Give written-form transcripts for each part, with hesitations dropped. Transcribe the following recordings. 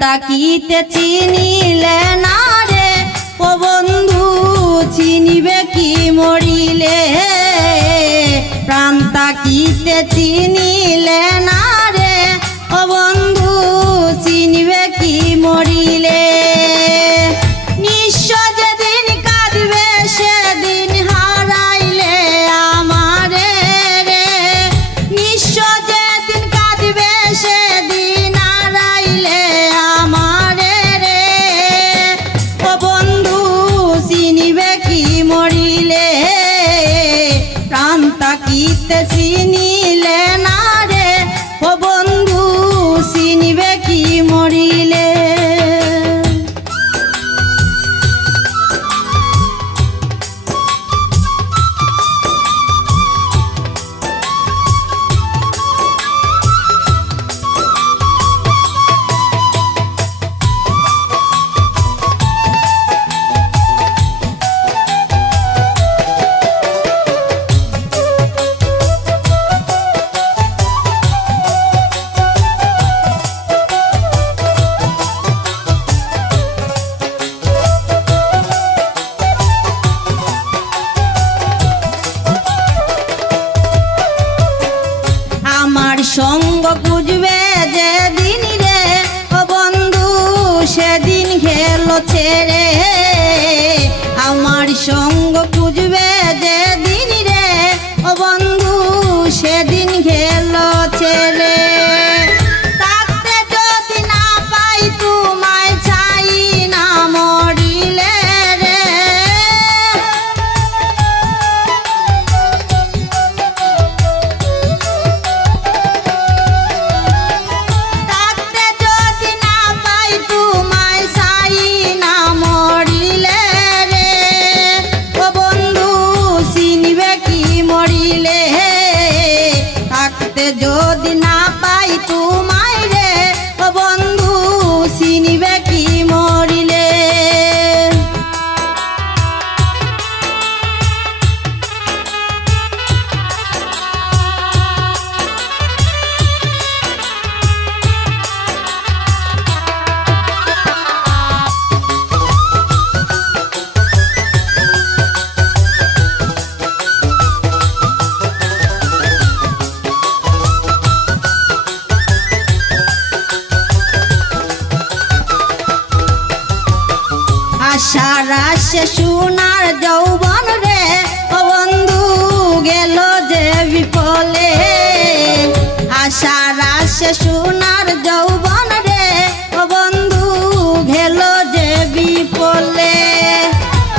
তাকিতে চিনিলে না রে ও বন্ধু চিনিবে কি মরিলে প্রাণ তাকিতে চিনিলে না রে ও বন্ধু চিনিবে কি মরিলে নিঃস্ব যেদিন কাঁদবে সেদিন হারাইলে আমারে রে নিঃস্ব যেদিন কাঁদবে সেদিন হারাইলে আমারে রে ও বন্ধু চিনিবে কি মরিলে প্রাণ তাকিতে চিনিলে না রে ও বন্ধু চিনিবে কি মরিলে সঙ্গ বুঝবে যেদিন রে ও বন্ধু সেদিন গেল ছেড়ে আমার সঙ্গ বুঝবে যেদিন রে ও বন্ধু সেদিন গেল ছেড়ে থাকতে যদি না পাই তোমায় চাই না মরিলে রে যদি না পাই তোমায় রে ও বন্ধু চিনিবে কি মরিলে আশার আশে সোনার যৌবন রে ও বন্ধু গেল যে বিফলে আশার আশে সোনার যৌবন রে ও বন্ধু গেল যে বিফলে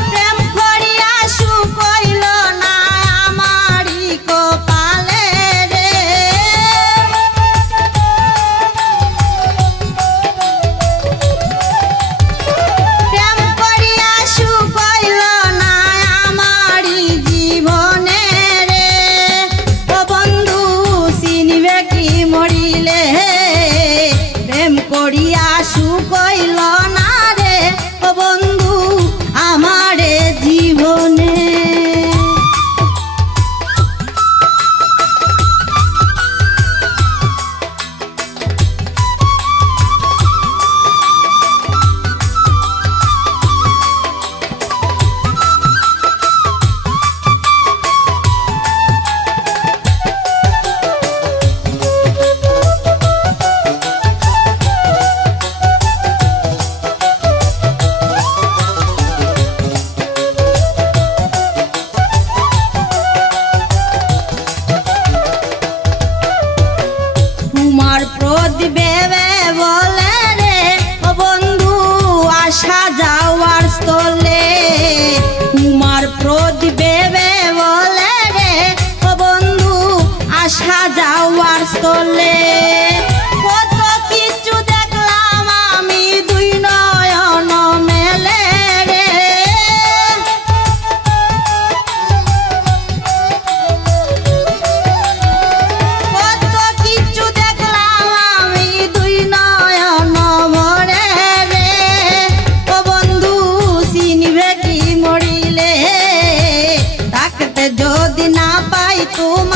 প্রেম করিয়া সুখ হইল না আমারি কপালে রে করিয়া সুখ হইল না রে ও বন্ধু আমারে জীবনে প্রদীপে বলে রে ও বন্ধু আসা যাওয়ার স্থলে তোমার প্রদীপে বলে রে ও বন্ধু আসা যাওয়ার স্থলে কত কিছু দেখলাম আমি দুই নয়ন মেলে রে কত কিছু দেখলাম আমি দুই নয়ন ভরে রে ও বন্ধু চিনিবে কি মরিলে থাকতে যদি না পাই তোমার